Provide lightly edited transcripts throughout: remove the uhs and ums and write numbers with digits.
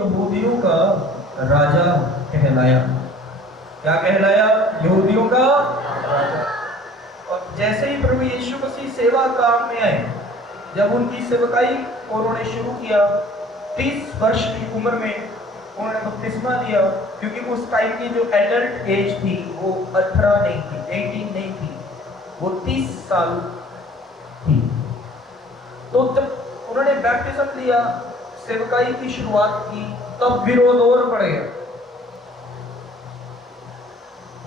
यहूदियों का राजा कहलाया। क्या कहलाया? यहूदियों का राजा। और जैसे ही प्रभु यीशु मसीह सेवा काम में आए, जब उनकी सेवकाई उन्होंने शुरू किया, 30 वर्ष की उम्र में उन्होंने बपतिस्मा दिया, क्योंकि उस टाइम की जो एडल्ट एज थी वो 18 नहीं थी, 18 नहीं थी, वो 30 साल थी। तो जब उन्होंने बैप्टिज्म लिया, सेवकाई की शुरुआत की, तब विरोध और बढ़ गया।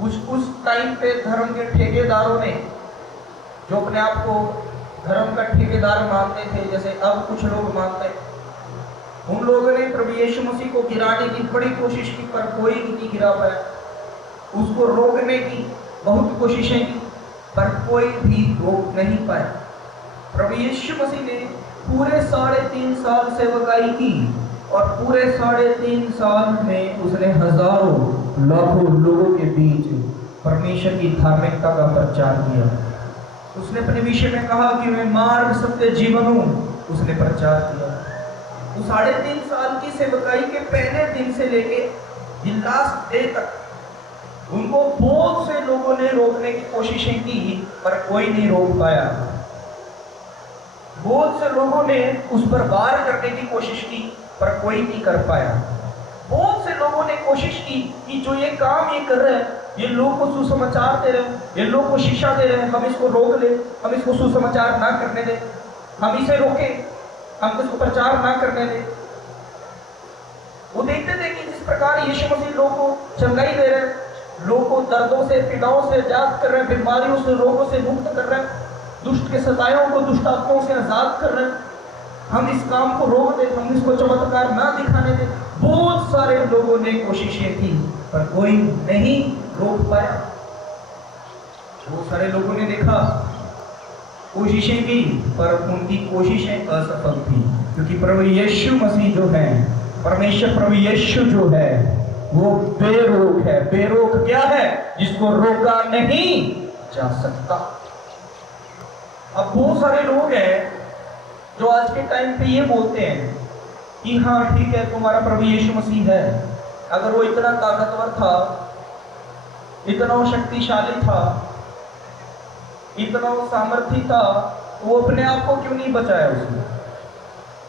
उस टाइम पे धर्म के ठेकेदारों ने, जो अपने आप को धर्म का ठेकेदार मानते थे, जैसे अब कुछ लोग मानते हैं, उन लोगों ने प्रभु यीशु मसीह को गिराने की बड़ी कोशिश की, पर कोई नहीं गिरा पाया। उसको रोकने की बहुत कोशिशें की, पर कोई भी रोक नहीं पाया। प्रभु यीशु मसीह ने पूरे 3.5 साल सेवकाई की, और पूरे 3.5 साल में उसने हजारों लाखों लोगों के बीच परमेश्वर की धार्मिकता का प्रचार किया। उसने अपने विषय में कहा कि मैं मार्ग, सत्य, जीवन हूं। उसने प्रचार किया। तो 3.5 साल की सेवकाई के पहले दिन से लेके लास्ट डे तक उनको बहुत से लोगों ने रोकने की कोशिशें की, पर कोई नहीं रोक पाया। बहुत से लोगों ने उस पर वार करने की कोशिश की, पर कोई नहीं कर पाया। बहुत से लोगों ने कोशिश की कि जो ये काम ये कर रहे हैं, ये लोग को सुसमाचार दे रहे हैं, ये लोग को शिक्षा दे रहे हैं, हम इसको रोक ले, हम इसको सुसमाचार ना करने दें, हम इसे रोकें, हम इसको प्रचार ना करने दें। वो देखते थे कि जिस प्रकार यीशु मसीह लोगों को चंगाई दे रहे हैं, लोगों को दर्दों से, पीड़ाओं से आजाद कर रहे हैं, बीमारियों से, रोगों से मुक्त कर रहे हैं, दुष्ट के सतायों को, दुष्ट आत्माओं से आजाद कर रहे हैं, हम इस काम को रोक दें, हम इसको चमत्कार ना दिखाने दें। बहुत सारे लोगों ने कोशिशें की, पर कोई नहीं रोक पाया। बहुत सारे लोगों ने देखा, कोशिशें की, पर उनकी कोशिशें असफल थी, क्योंकि प्रभु यीशु मसीह जो है, परमेश्वर प्रभु यीशु जो है, वो बेरोक है। बेरोक क्या है? जिसको रोका नहीं जा सकता। अब बहुत सारे लोग हैं जो आज के टाइम पे ये बोलते हैं कि हाँ ठीक है, तुम्हारा प्रभु यीशु मसीह है, अगर वो इतना ताकतवर था, इतना वो शक्तिशाली था, इतना वो सामर्थी था, तो वो अपने आप को क्यों नहीं बचाया?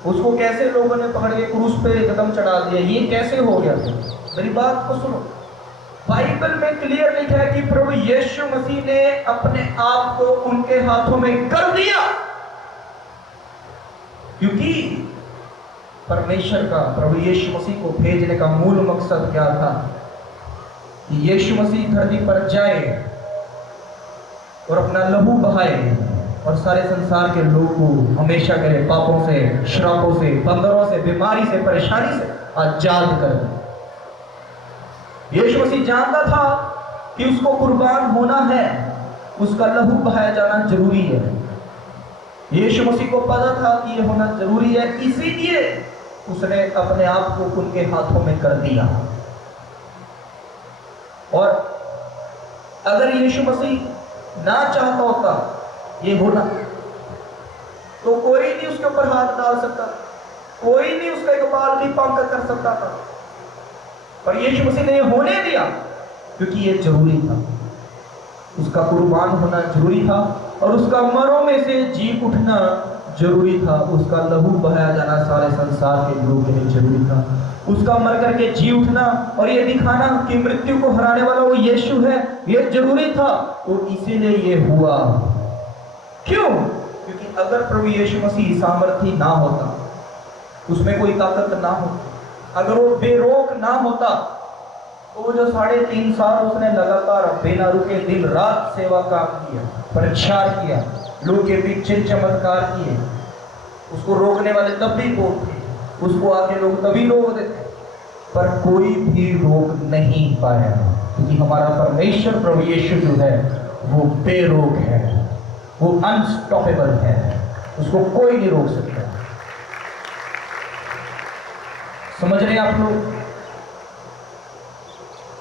उसको कैसे लोगों ने पकड़ के क्रूस पे एकदम चढ़ा दिया? ये कैसे हो गया? मेरी बात को सुनो, बाइबल में क्लियर लिखा है कि प्रभु यीशु मसीह ने अपने आप को उनके हाथों में कर दिया, क्योंकि परमेश्वर का प्रभु यीशु मसीह को भेजने का मूल मकसद क्या था? कि यीशु मसीह धरती पर जाए और अपना लहू बहाए और सारे संसार के लोगों को हमेशा के लिए पापों से, श्रापों से, बंदरों से, बीमारी से, परेशानी से आजाद कर दे। यीशु मसीह जानता था कि उसको कुर्बान होना है, उसका लहू बहाया जाना जरूरी है। यीशु मसीह को पता था कि यह होना जरूरी है, इसीलिए उसने अपने आप को उनके हाथों में कर दिया। और अगर यीशु मसीह ना चाहता होता ये होना, तो कोई नहीं उसके ऊपर हाथ डाल सकता, कोई नहीं उसका एक बाल भी पंख कर सकता था, पर यीशु मसीह ने होने दिया, क्योंकि ये जरूरी था। उसका कुर्बान होना जरूरी था, और उसका मरों में से जी उठना जरूरी था। उसका लहू बहाया जाना सारे संसार के लोगों के लिए जरूरी था। उसका मर करके जी उठना और ये दिखाना कि मृत्यु को हराने वाला वो यीशु है, ये जरूरी था। तो इसीलिए ये हुआ। क्यों? क्योंकि अगर प्रभु यीशु मसीह सामर्थी ना होता, उसमें कोई ताकत ना होती, अगर वो बेरोक ना होता, तो वो जो 3.5 साल उसने लगातार बिना रुके दिन रात सेवा काम किया, प्रचार किया, लोगों के बीच चिन्ह चमत्कार किए, उसको रोकने वाले तब भी बहुत थे, उसको आके लोग तभी रोक देते, पर कोई भी रोक नहीं पाया, क्योंकि हमारा परमेश्वर प्रभु यीशु जो है वो बेरोक है, वो अनस्टॉपेबल है, उसको कोई नहीं रोक सकता। समझ रहे हैं आप लोग?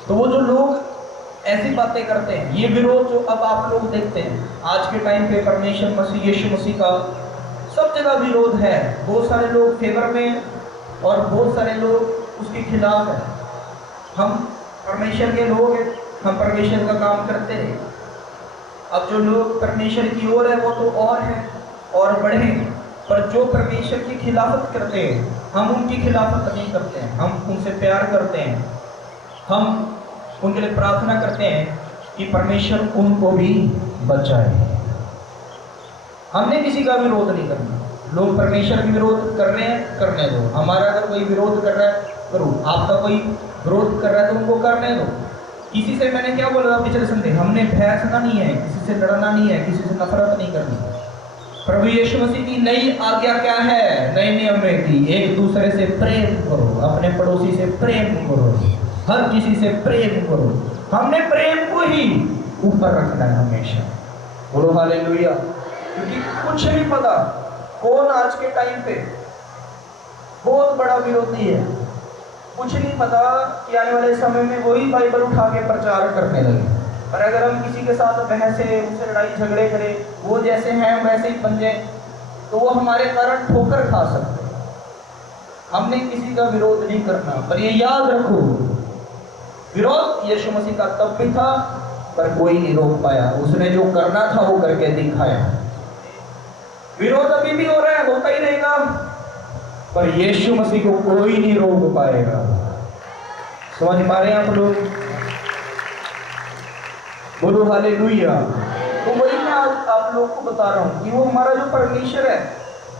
तो वो जो लोग ऐसी बातें करते हैं, ये विरोध जो अब आप लोग देखते हैं आज के टाइम पे परमेश्वर मसीह यीशु मसीह का सब जगह विरोध है। बहुत सारे लोग फेवर में और बहुत सारे लोग उसके खिलाफ है। हम परमेश्वर के लोग हैं, हम परमेश्वर का काम करते हैं। अब जो लोग परमेश्वर की ओर है वो तो और है और बढ़े, पर जो परमेश्वर की खिलाफत करते हैं हम उनकी खिलाफत नहीं करते हैं, हम उनसे प्यार करते हैं, हम उनके लिए प्रार्थना करते हैं कि परमेश्वर उनको भी बचाए। हमने किसी का विरोध नहीं करना। लोग परमेश्वर का विरोध कर रहे हैं, करने दो। हमारा अगर कोई विरोध कर रहा है करो, आपका कोई विरोध कर रहा है तो उनको करने दो। किसी से मैंने क्या बोला था पिछले संडे, हमने बहसना नहीं है, किसी से लड़ना नहीं है, किसी से नफरत नहीं करनी। प्रभु यीशु मसीह की नई आज्ञा क्या है? नए नियम में की एक दूसरे से प्रेम करो, अपने पड़ोसी से प्रेम करो, हर किसी से प्रेम करो। हमने प्रेम को ही ऊपर रखना है हमेशा। बोलो हालेलुया। क्योंकि कुछ नहीं पता कौन आज के टाइम पे बहुत बड़ा विरोधी है। कुछ नहीं पता कि आने वाले समय में वही बाइबल उठा के प्रचार करने लगे। और अगर हम किसी के साथ बहसे, उनसे लड़ाई झगड़े करें, वो जैसे हैं वैसे ही बन जाए, तो वो हमारे कारण ठोकर खा सकते हैं। हमने किसी का विरोध नहीं करना, पर ये याद रखो, विरोध यीशु मसीह का तब भी था पर कोई नहीं रोक पाया। उसने जो करना था वो करके दिखाया। विरोध अभी भी हो रहा है, होता ही रहेगा, पर यीशु मसीह को कोई नहीं रोक पाएगा। समझ पा रहे हैं आप लोग? बोलो हालेलुया। तो वही मैं आज आप लोग को बता रहा हूं कि वो हमारा जो परमेश्वर है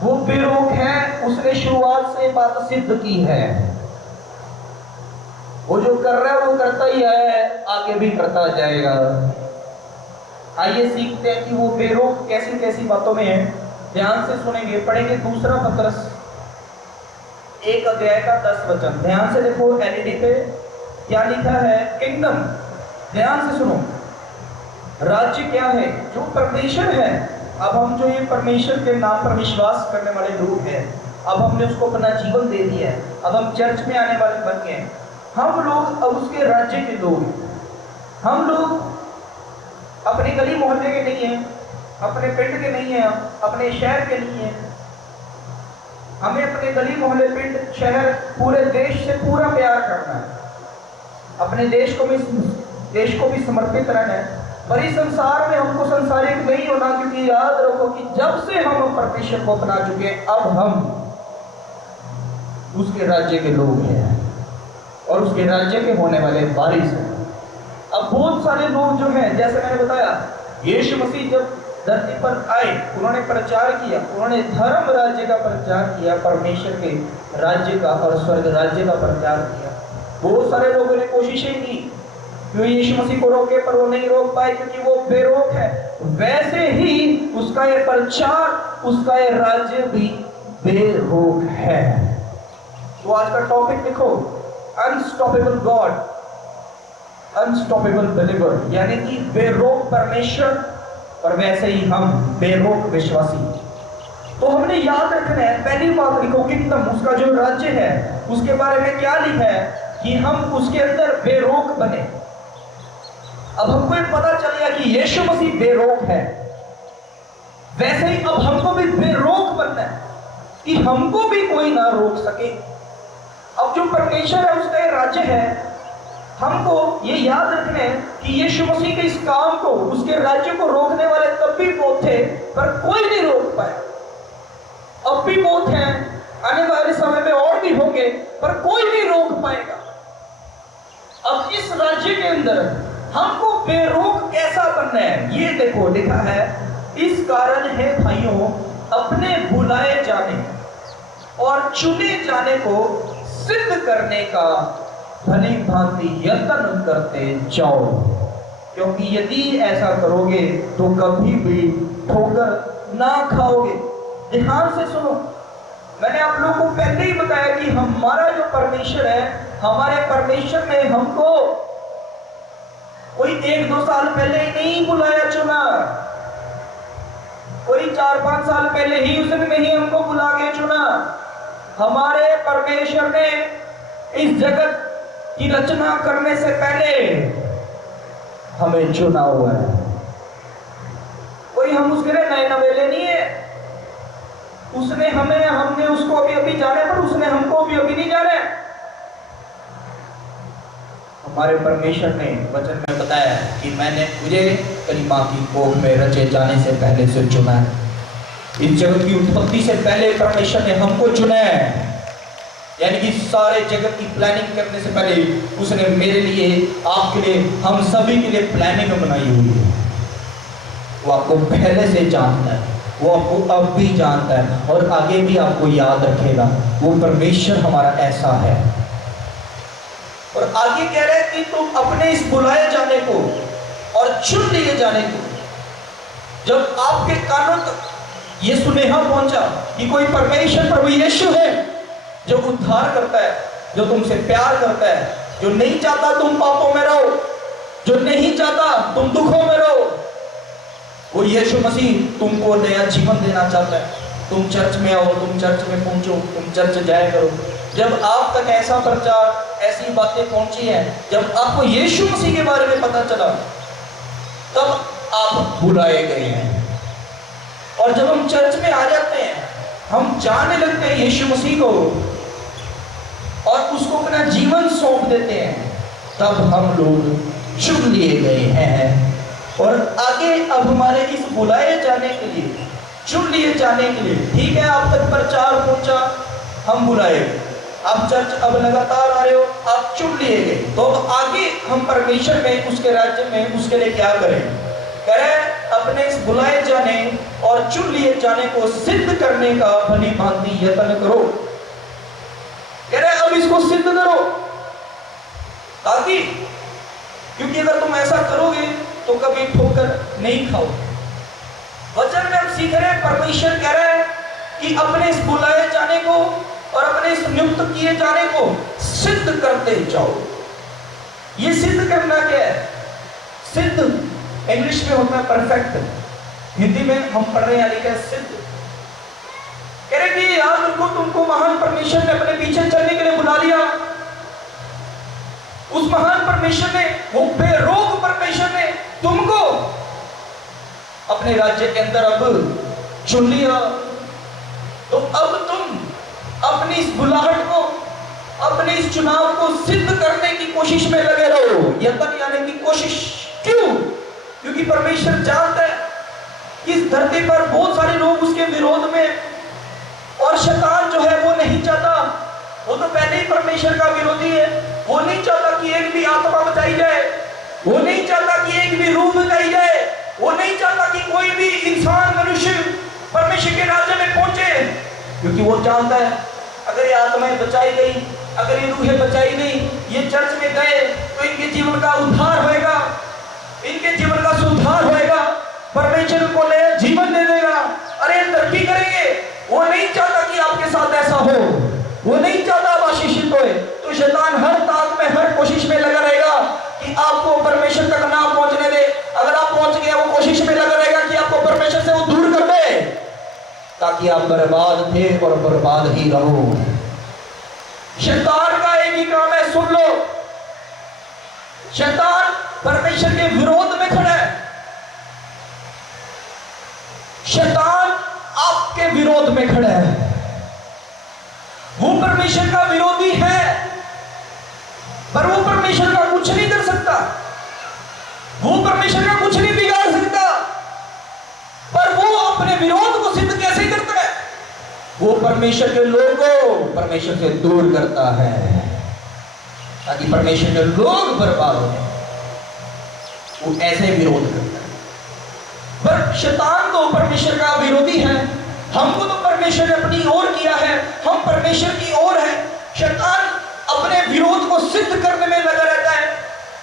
वो बेरोक है। उसने शुरुआत से बात सिद्ध की है। वो जो कर रहा है वो करता ही है, आगे भी करता जाएगा। आइए सीखते हैं कि वो बेरोक कैसी कैसी बातों में है। ध्यान से सुनेंगे, पढ़ेंगे दूसरा पतरस 1 अध्याय का 10 वचन। ध्यान से देखो, एलईडी पे क्या लिखा है? किंगडम। ध्यान से सुनो, राज्य क्या है? जो परमेश्वर है। अब हम जो ये परमेश्वर के नाम पर विश्वास करने वाले लोग हैं, अब हमने उसको अपना जीवन दे दिया है, अब हम चर्च में आने वाले बन गए, हम लोग अब उसके राज्य के लोग हैं। हम लोग अपने गली मोहल्ले के नहीं हैं, अपने पिंड के नहीं हैं, अपने शहर के नहीं हैं। हमें अपने गली मोहल्ले, पिंड, शहर, पूरे देश से पूरा प्यार करना है। अपने देश को भी समर्पित रहना है। पर इस संसार में हमको संसारिक नहीं होना, क्योंकि याद रखो कि जब से हम परमेश्वर को अपना चुके, अब हम उसके राज्य के लोग हैं और उसके राज्य के होने वाले वारिस हैं। अब बहुत सारे लोग जो हैं, जैसे मैंने बताया, यीशु मसीह जब धरती पर आए, उन्होंने प्रचार किया, उन्होंने धर्म राज्य का प्रचार किया, परमेश्वर के राज्य का और स्वर्ग राज्य का प्रचार किया। बहुत सारे लोगों ने कोशिशें की कि यीशु मसीह को रोके, पर वो नहीं रोक पाए क्योंकि वो बेरोक है। वैसे ही उसका ये प्रचार, उसका ये राज्य भी बेरोक है। तो आज का टॉपिक देखो, अनस्टॉपेबल गॉड, अनस्टॉपेबल बिलीवर, यानी कि बेरोक परमेश्वर और वैसे ही हम बेरोक विश्वासी। तो हमने याद रखना है, पहली बात लिखो, किंगडम, उसका जो राज्य है उसके बारे में क्या लिखा है कि हम उसके अंदर बेरोक बने। अब हमको एक पता चल गया कि यीशु मसीह बेरोक है, वैसे ही अब हमको भी बेरोक बनना है कि हमको भी कोई ना रोक सके। अब जो परमेश्वर है उसका राज्य है, हमको ये याद रखना है कि यीशु मसीह के इस काम को, उसके राज्य को रोकने वाले तब भी बहुत थे पर कोई नहीं रोक पाया। अब भी बहुत हैं, आने वाले समय में और भी होंगे, पर कोई नहीं रोक पाएगा। अब इस राज्य के अंदर हमको बेरोक कैसा बनना है, ये देखो लिखा है, इस कारण है भाइयों, अपने बुलाए जाने और चुने जाने को सिद्ध करने का भली भांति यत्न करते जाओ, क्योंकि यदि ऐसा करोगे तो कभी भी ठोकर ना खाओगे। ध्यान से सुनो, मैंने आप लोगों को पहले ही बताया कि हमारा जो परमेश्वर है, हमारे परमेश्वर ने हमको कोई 1-2 साल पहले ही नहीं बुलाया चुना, कोई 4-5 साल पहले ही उसने ही हमको बुला के चुना। हमारे परमेश्वर ने इस जगत की रचना करने से पहले हमें चुना हुआ है। कोई हम उसके लिए नए नवेले नहीं है। उसने हमें, हमने उसको अभी अभी जाने, पर उसने हमको अभी अभी नहीं जाने। हमारे परमेश्वर ने वचन में बताया कि मैंने तुझे तेरी माँ की कोख में रचे जाने से पहले से चुना है। इस जगत की उत्पत्ति से पहले परमेश्वर ने हमको चुना है, यानी कि सारे जगत की प्लानिंग करने से पहले उसने मेरे लिए, आपके लिए, हम सभी के लिए प्लानिंग बनाई हुई है। वो आपको पहले से जानता है, वो आपको अब भी जानता है और आगे भी आपको याद रखेगा। वो परमेश्वर हमारा ऐसा है। और आगे कह रहे हैं कि तुम अपने इस बुलाए जाने को और चुन लिए जाने को, जब आपके कानों तक ये सुनेहा पहुंचा कि कोई परमेश्वर प्रभु यीशु है जो उद्धार करता है, जो तुमसे प्यार करता है, जो नहीं चाहता तुम पापों में रहो, जो नहीं चाहता तुम दुखों में रहो, वो यीशु मसीह तुमको नया जीवन देना चाहता है। तुम चर्च में आओ, तुम चर्च में पहुंचो, तुम चर्च जाया करो। जब आप तक ऐसा प्रचार, ऐसी बातें पहुंची हैं, जब आपको यीशु मसीह के बारे में पता चला, तब आप बुलाए गए हैं। और जब हम चर्च में आ जाते हैं, हम जाने लगते हैं यीशु मसीह को और उसको अपना जीवन सौंप देते हैं, तब हम लोग चुन लिए गए हैं। और आगे अब हमारे इस बुलाए जाने के लिए, चुन लिए जाने के लिए, ठीक है आप तक प्रचार पहुंचा, हम बुलाए, आप चर्च अब लगातार आ रहे हो, आप चुन लिए गए, तो अब आगे हम परमेश्वर में, उसके राज्य में, उसके लिए क्या करें? करें अपने इस बुलाए जाने और चुन लिए जाने को सिद्ध करने का भली भांति यत्न करो। कह रहे अब इसको सिद्ध करो, ताकि, क्योंकि अगर तुम ऐसा करोगे तो कभी ठोकर नहीं खाओ। वचन में हम सीख रहे हैं, परमेश्वर कह रहे हैं कि अपने इस बुलाए जाने को और अपने इस नियुक्त किए जाने को सिद्ध करते जाओ। ये सिद्ध करना क्या है? सिद्ध इंग्लिश में होता है परफेक्ट, हिंदी में हम पढ़ रहे हैं यानी क्या सिद्ध। कह रहे कि यार तुमको महान परमेश्वर ने अपने पीछे चलने के लिए बुला लिया। उस महान परमेश्वर ने, वो बेरोग परमेश्वर ने तुमको अपने राज्य के अंदर अब चुन लिया, तो अब तुम अपनी इस बुलाहट को, अपने इस चुनाव को सिद्ध करने की कोशिश में लगे रहो। यत्न यानी कि कोशिश। क्यों? क्योंकि परमेश्वर जानता है कि इस धरती पर बहुत सारे लोग उसके विरोध में, और शैतान जो है वो नहीं चाहता, वो तो पहले ही परमेश्वर का विरोधी है। वो नहीं चाहता कि एक भी आत्मा बचाई जाए, वो नहीं चाहता कि एक भी रूह बचाई जाए, वो नहीं चाहता कि कोई भी इंसान, मनुष्य परमेश्वर के राज्य में पहुंचे, क्योंकि वो जानता है अगर ये आत्माएं बचाई गई, अगर ये रूहें बचाई गई, ये चर्च में गए, तो इनके जीवन का उद्धार होएगा, इनके जीवन का सुधार होएगा, परमेश्वर को नया जीवन दे देगा, अरे तरक्की करेंगे। वो नहीं चाहता कि आपके साथ ऐसा हो, वो नहीं चाहता आप आशीषित होए। तो शैतान हर ताक में, हर कोशिश में लगा रहेगा कि आपको परमेश्वर तक ना पहुंचने दे। अगर आप पहुंच गए, वो कोशिश में लगा रहेगा कि आपको परमेश्वर से वो दूर कर दे, ताकि आप बर्बाद थे और बर्बाद ही रहो। शैतान का एक ही काम है, सुन लो, शैतान परमेश्वर के विरोध में खड़ा है। शैतान आपके विरोध में खड़ा है। वो परमेश्वर का विरोधी है, पर वो परमेश्वर का कुछ नहीं कर सकता, वो परमेश्वर का कुछ नहीं बिगाड़ सकता। पर वो अपने विरोध को सिद्ध कैसे करता है? वो परमेश्वर के लोगों को परमेश्वर से दूर करता है, ताकि परमेश्वर के लोग बर्बाद हो। वो ऐसे विरोध करता है। पर शैतान तो परमेश्वर का विरोधी है। हमको तो परमेश्वर ने अपनी ओर किया है, हम परमेश्वर की ओर है। शैतान अपने विरोध को सिद्ध करने में लगा रहता है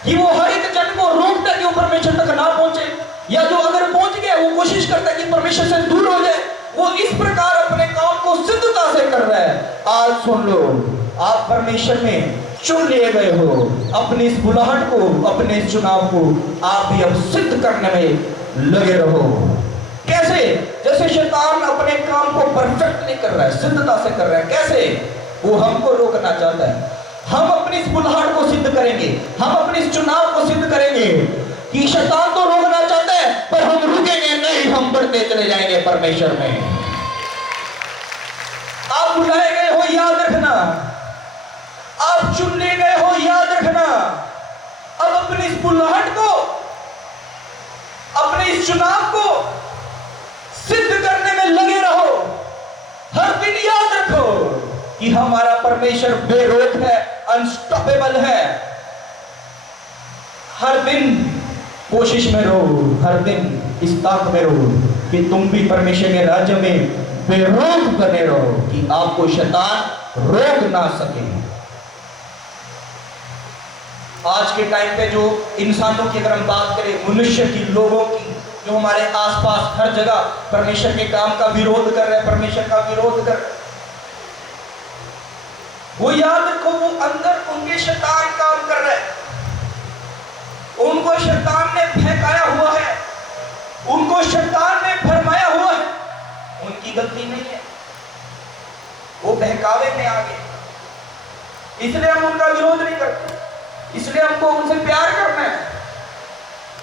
कि वो हर एक जन को रोकता है कि वो परमेश्वर तक ना पहुंचे, या जो अगर पहुंच गया वो कोशिश करता है कि परमेश्वर से दूर हो जाए। वो इस प्रकार अपने काम को सिद्धता से कर रहा है। आज सुन लो, आप परमेश्वर में चुन लिए गए हो। अपनी इस बुलाहट को, अपने इस चुनाव को आप भी अब सिद्ध करने में लगे रहो। कैसे? जैसे शैतान अपने काम को परफेक्टली कर रहा है, सिद्धता से कर रहा है। कैसे? वो हमको रोकना चाहता है। हम अपनी इस बुलाहट को सिद्ध करेंगे, हम अपने इस चुनाव को सिद्ध करेंगे। कि शैतान तो रोकना चाहता है, पर हम रुकेंगे नहीं, हम बढ़ते चले जाएंगे परमेश्वर में। आप बुलाए गए हो, याद रखना। आप चुन लिए गए हो, याद रखना। अब अपनी इस बुलाहट को, अपने इस चुनाव को सिद्ध करने में लगे रहो। हर दिन याद रखो कि हमारा परमेश्वर बेरोक है, अनस्टॉपेबल है। हर दिन कोशिश में रहो, हर दिन इस ताक में रहो कि तुम भी परमेश्वर के राज्य में बेरोक बने रहो, कि आपको शैतान रोक ना सके। आज के टाइम पे जो इंसानों की अगर हम बात करें, मनुष्य की, लोगों की, जो हमारे आसपास हर जगह परमेश्वर के काम का विरोध कर रहे हैं, परमेश्वर का विरोध कर रहे हैं, वो याद रखो वो अंदर उनके शैतान काम कर रहे हैं। उनको शैतान ने फेंकाया हुआ है, उनको शैतान ने फरमाया हुआ है। उनकी गलती नहीं है, वो बहकावे में आ गए। इसलिए हम उनका विरोध नहीं करते, इसलिए हमको उनसे प्यार करना है।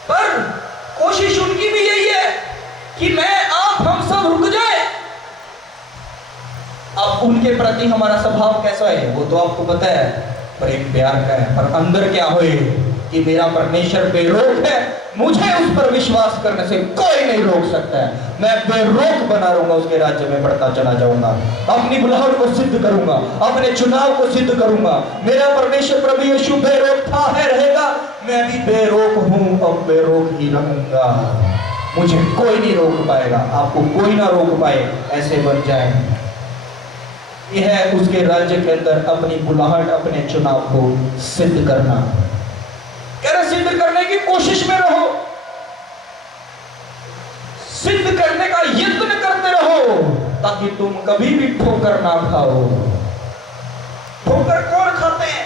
पर कोशिश उनकी भी यही है कि मैं, आप, हम सब रुक जाए। अब उनके प्रति हमारा स्वभाव कैसा है वो तो आपको पता है, प्रेम प्यार का है। पर अंदर क्या होए कि मेरा परमेश्वर बेरोक है, मुझे उस पर विश्वास करने से कोई नहीं रोक सकता है। मैं बेरोक बना रहूंगा, उसके राज्य में बढ़ता चला जाऊंगा, अपनी बुलाहट को सिद्ध करूंगा, अपने चुनाव को सिद्ध करूंगा। मेरा परमेश्वर प्रभु यीशु बेरोक था, है, रहेगा। मैं भी बेरोक हूं, अब बेरोक ही रहूंगा। मुझे कोई नहीं रोक पाएगा, आपको कोई ना रोक पाए, ऐसे बन जाए। यह है उसके राज्य के अंदर अपनी बुलाहट, अपने चुनाव को सिद्ध करना। सिद्ध करने की कोशिश में रहो, सिद्ध करने का यत्न करते रहो, ताकि तुम कभी भी ठोकर ना खाओ। ठोकर कौन खाते हैं?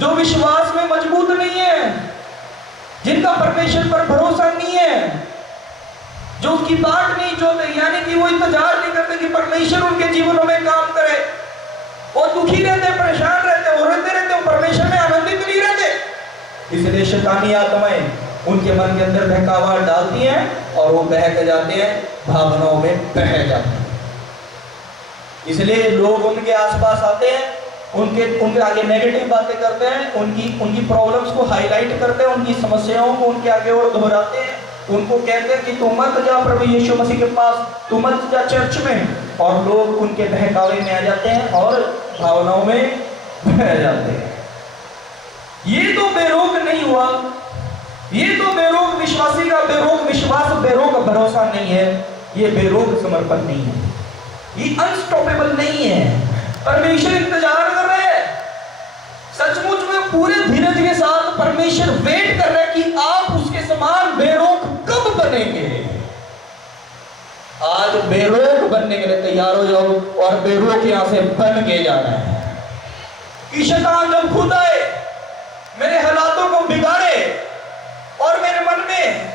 जो विश्वास में मजबूत नहीं है, जिनका परमेश्वर पर भरोसा नहीं है, जो उसकी बात नहीं जोते, यानी कि वो इंतजार नहीं करते कि परमेश्वर उनके जीवनों में काम करे। वो दुखी रहते, परेशान रहते, वो रोते रहते, वो परमेश्वर में आनंदित नहीं रहते। इसलिए शैतानी आत्माएं उनके मन के अंदर बहकावा डालती हैं और वो बहक जाते हैं, भावनाओं में बह जाते हैं। इसलिए लोग उनके आसपास आते हैं, उनके आगे नेगेटिव बातें करते हैं, उनकी प्रॉब्लम्स को हाईलाइट करते हैं, उनकी समस्याओं को उनके आगे और दोहराते हैं। उनको कहते हैं कि तू मत जा प्रभु यीशु मसीह के पास, तू मत जा चर्च में। और लोग उनके बहकावे में आ जाते हैं और भावनाओं में बह जाते हैं। ये तो बेरोक नहीं हुआ, ये तो बेरोक विश्वासी का बेरोक विश्वास, बेरोक भरोसा नहीं है, ये बेरोक समर्पण नहीं है, ये अनस्टॉपेबल नहीं है। परमेश्वर इंतजार कर रहे हैं, सचमुच में पूरे धीरज के साथ परमेश्वर वेट कर रहे हैं कि आप उसके समान बेरोक कब बनेंगे। आज बेरोक बनने के लिए तैयार हो जाओ और बेरोक यहां से बन के जाना है। कि शैतान जब खुद आए, मेरे हालातों को बिगाड़े और मेरे मन में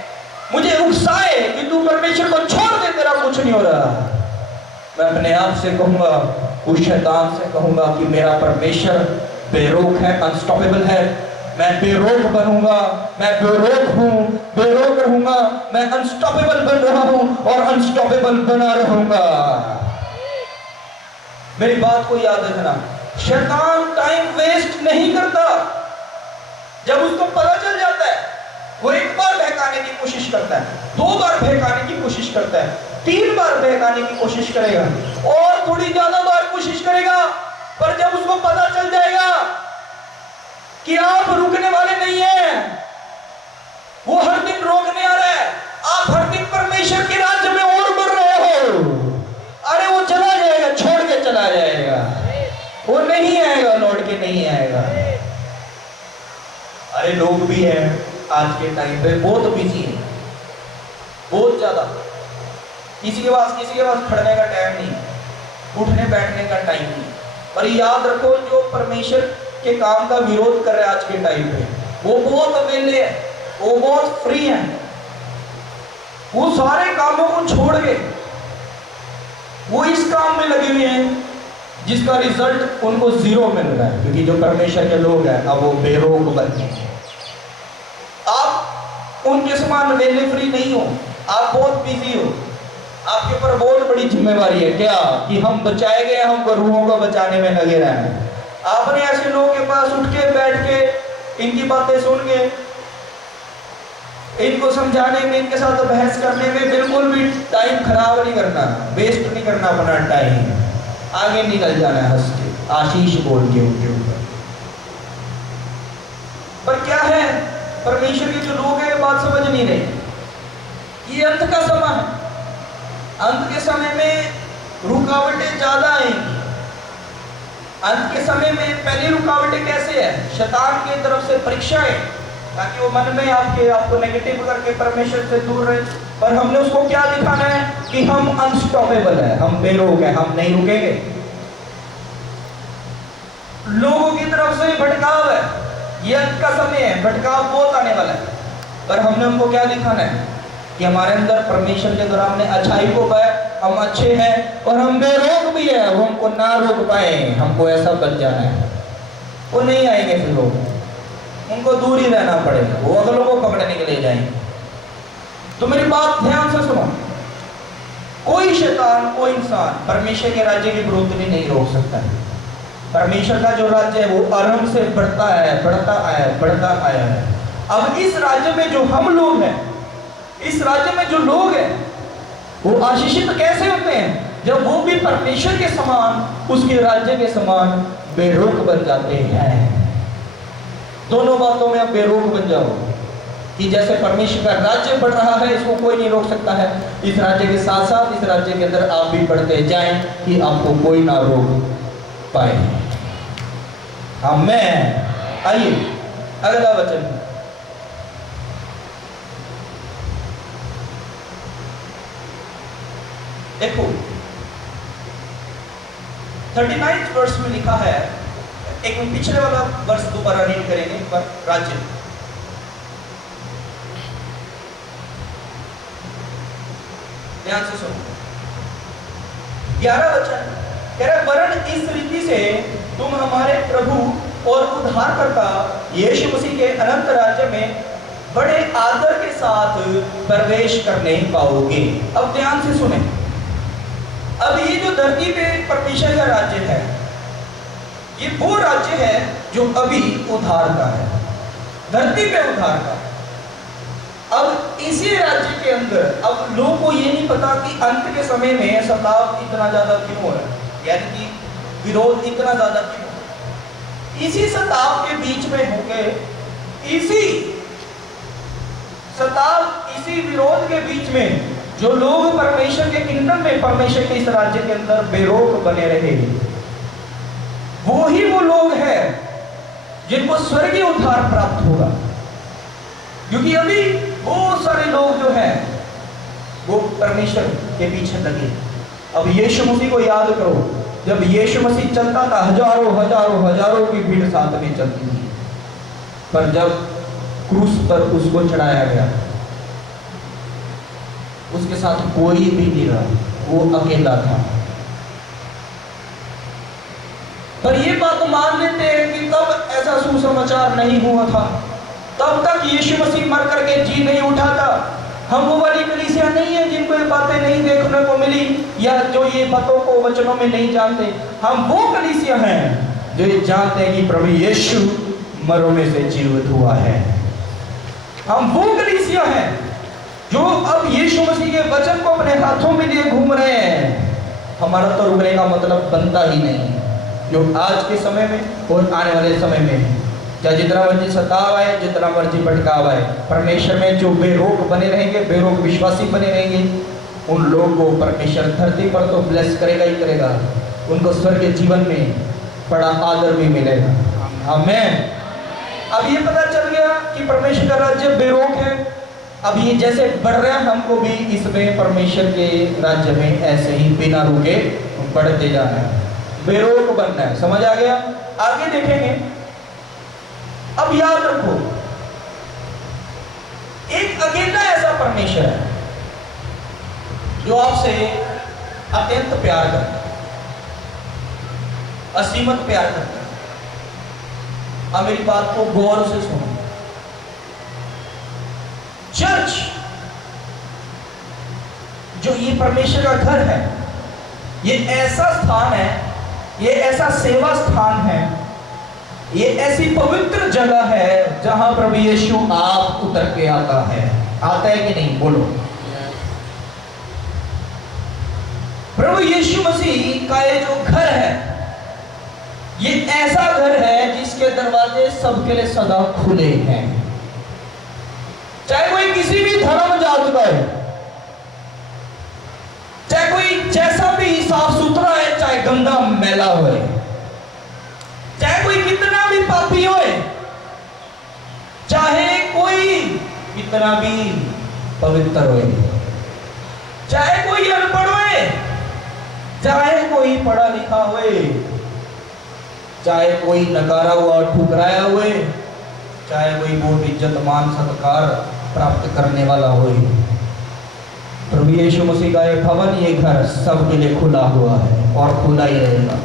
मुझे उकसाए कि तू परमेश्वर को छोड़ दे, तेरा कुछ नहीं हो रहा, मैं अपने आप से कहूंगा, उस शैतान से कहूंगा कि मेरा परमेश्वर बेरोक है, अनस्टॉपेबल है। मैं बेरोक बनूंगा, मैं बेरोक हूं, बेरोक रहूंगा, मैं अनस्टॉपेबल बन रहा हूं और अनस्टॉपेबल बना रहूंगा। मेरी बात को याद रखना, शैतान टाइम वेस्ट नहीं करता। जब उसको पता चल जाता है, वो एक बार बहकाने की कोशिश करता है, 2 बार बहकाने की कोशिश करता है, 3 बार बहकाने की कोशिश करेगा और थोड़ी ज्यादा बार कोशिश करेगा। पर जब उसको पता चल जाएगा कि आप रुकने वाले नहीं हैं, वो हर दिन रोकने आ रहा है, आप हर दिन परमेश्वर के राज्य में और बढ़ रहे हो, अरे वो चला जाएगा, छोड़ के चला जाएगा, वो नहीं आएगा, लौट के नहीं आएगा। अरे लोग भी हैं आज के टाइम पे बहुत बिजी है, बहुत ज्यादा, किसी के पास खड़ने का टाइम नहीं, उठने बैठने का टाइम नहीं। पर याद रखो, जो परमेश्वर के काम का विरोध कर रहे हैं आज के टाइम पे, वो बहुत अवेले है, वो बहुत फ्री है, वो सारे कामों को छोड़ के वो इस काम में लगे हुए हैं जिसका रिजल्ट उनको 0 मिल रहा है। क्योंकि जो परमेश्वर के लोग हैं अब वो बेरोक बन गए हैं। आप उनके समान अवेले फ्री नहीं हो, आप बहुत बिजी हो, आपके ऊपर बहुत बड़ी जिम्मेवारी है क्या कि हम बचाए गए, हम रूहों को बचाने में लगे रहे। आपने ऐसे लोगों के पास उठ के बैठ के इनकी बातें सुन के, इनको समझाने में, इनके साथ बहस करने में बिल्कुल भी टाइम खराब नहीं करना, वेस्ट नहीं करना अपना टाइम, आगे निकल जाना है हंस के, आशीष बोल के उनके ऊपर। पर क्या है, परमेश्वर के जो लोग हैं बात समझ नहीं रहे। ये अंत का समय है, अंत के समय में रुकावटें ज्यादा आएंगी। अंत के समय में पहली रुकावटें कैसे है, शैतान की तरफ से परीक्षाएं, ताकि वो मन में आपको नेगेटिव करके परमेश्वर से दूर रहे। पर हमने उसको क्या दिखाना है कि हम अनस्टॉपेबल है, हम बेरोक है, हम नहीं रुकेंगे। लोगों की तरफ से भटकाव है, ये अंत का समय है, भटकाव बहुत आने वाला है। पर हमने उनको क्या दिखाना है कि हमारे अंदर परमेश्वर के द्वारा हमने अच्छाई को पाया, हम अच्छे हैं और हम बेरोक भी है, वो हमको ना रोक पाए, हमको ऐसा बच जाना है। वो नहीं आएंगे फिर लोग, उनको दूर ही रहना पड़ेगा, वो अगलों को पकड़ने के लिए जाएंगे। तो मेरी बात ध्यान से सुनो, कोई शैतान, कोई इंसान परमेश्वर के राज्य की बढ़ोतरी नहीं रोक सकता है। परमेश्वर का जो राज्य है वो आरंभ से बढ़ता है, बढ़ता आया है। अब इस राज्य में जो हम लोग हैं, इस राज्य में जो लोग हैं, वो आशीषित कैसे होते हैं, जब वो भी परमेश्वर के समान, उसके राज्य के समान बेरोक बन जाते हैं। दोनों बातों में आप बेरोक बन जाओ कि जैसे परमेश्वर का राज्य बढ़ रहा है, इसको कोई नहीं रोक सकता है, इस राज्य के साथ साथ इस राज्य के अंदर आप भी बढ़ते जाएं कि आपको कोई ना रोक पाए। आमीन। आइए अगला वचन, देखो 39 वर्ष में लिखा है, एक पिछले वाला वर्ष दोबारा रीड करेंगे पर राज्य, ध्यान से सुनो। 11 वचन कह रहा है, वरन इस रीति से तुम हमारे प्रभु और उद्धारकर्ता यीशु मसीह के अनंत राज्य में बड़े आदर के साथ प्रवेश करने पाओगे। अब ध्यान से सुने, अब ये जो धरती पे परमेश्वर का राज्य है, ये वो राज्य है जो अभी उद्धार का है, धरती पे उद्धार का। अब इसी राज्य के अंदर अब लोगों को ये नहीं पता कि अंत के समय में सताव इतना ज्यादा क्यों हो रहा है, यानी कि विरोध इतना ज्यादा क्यों हो रहा है। इसी सताव के बीच में होके, इसी सताव, इसी विरोध के बीच में जो लोग परमेश्वर के किंगडम में, परमेश्वर के इस राज्य के अंदर बेरोक बने रहे, वो ही वो लोग हैं जिनको स्वर्गीय उद्धार प्राप्त होगा। क्योंकि अभी बहुत सारे लोग जो हैं वो परमेश्वर के पीछे लगे। अब यीशु मसीह को याद करो, जब यीशु मसीह चलता था, हजारों की भीड़ साथ में चलती थी, पर जब क्रूस पर उसको चढ़ाया गया, उसके साथ कोई भी नहीं रहा, वो अकेला था। पर ये बात मान लेते हैं कि तब ऐसा सुसमाचार नहीं हुआ था, तब तक यीशु मसीह मर करके जी नहीं उठा था। हम वो वाली कलीसिया नहीं है जिनको ये बातें नहीं देखने को मिली, या जो ये बातों को वचनों में नहीं जानते। हम वो कलीसिया हैं जो ये जानते हैं कि प्रभु यीशु मरों में से जीवित हुआ है। हम वो कलीसिया हैं जो अब यीशु मसीह के वचन को अपने हाथों में लिए घूम रहे हैं। हमारा तो रुकने का मतलब बनता ही नहीं, जो आज के समय में और आने वाले समय में, चाहे जितना मर्जी सताव आए, जितना मर्जी भटकाव आए, परमेश्वर में जो बेरोक बने रहेंगे, बेरोक विश्वासी बने रहेंगे, उन लोगों को परमेश्वर धरती पर तो ब्लेस करेगा ही करेगा, उनको स्वर्ग के जीवन में बड़ा आदर भी मिलेगा। आमीन। अब ये पता चल गया कि परमेश्वर का राज्य बेरोक है। अब ये जैसे बढ़ रहा है, हमको भी इसमें परमेश्वर के राज्य में ऐसे ही बिना रुके बढ़ते जाना है, बेरोक बनना है। समझ आ गया? आगे देखेंगे। अब याद रखो, एक अकेला ऐसा परमेश्वर है जो आपसे अत्यंत प्यार करता है, असीमित प्यार करता है। अब मेरी बात को गौर से सुनो। चर्च जो ये परमेश्वर का घर है, ये ऐसा स्थान है, ये ऐसा सेवा स्थान है ये ऐसी पवित्र जगह है जहां प्रभु यीशु आप उतर के आता है कि नहीं? बोलो। प्रभु यीशु मसीह का ये जो घर है, ये ऐसा घर है जिसके दरवाजे सबके लिए सदा खुले हैं। चाहे कोई किसी भी धर्म जात का है, चाहे कोई जैसा भी साफ सुथरा है, चाहे गंदा मैला हो, चाहे कोई कितना भी पापी हो, चाहे कोई कितना भी पवित्र हो, चाहे कोई अनपढ़ हो, चाहे कोई पढ़ा लिखा हो, चाहे कोई नकारा हुआ ठुकराया हुए, चाहे कोई बहुत इज्जत मान सत्कार प्राप्त करने वाला हो, प्रभु यीशु मसीह का ये भवन, ये घर सबके लिए खुला हुआ है और खुला ही रहेगा।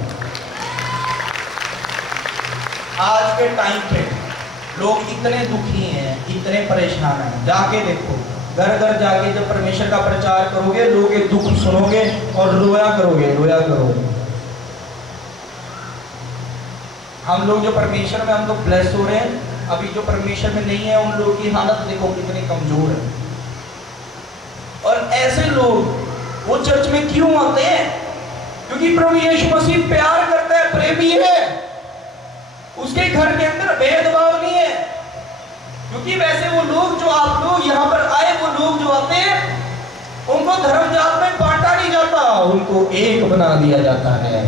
आज के टाइम पे लोग इतने दुखी हैं, इतने परेशान हैं। जाके देखो, घर घर जाके जब परमेश्वर का प्रचार करोगे, लोग ये दुख सुनोगे और रोया करोगे। हम लोग जो परमेश्वर में हम लोग ब्लेस हो रहे हैं, अभी जो परमेश्वर में नहीं है उन लोगों की हालत देखो कितनी कमजोर है। और ऐसे लोग वो चर्च में क्यों आते हैं? क्योंकि प्रभु यीशु मसीह प्यार करता है, प्रेमी है, उसके घर के अंदर भेदभाव नहीं है। क्योंकि वैसे वो लोग जो आप लोग यहाँ पर आए, वो लोग जो आते हैं, उनको धर्म जात में बांटा नहीं जाता, उनको एक बना दिया जाता है।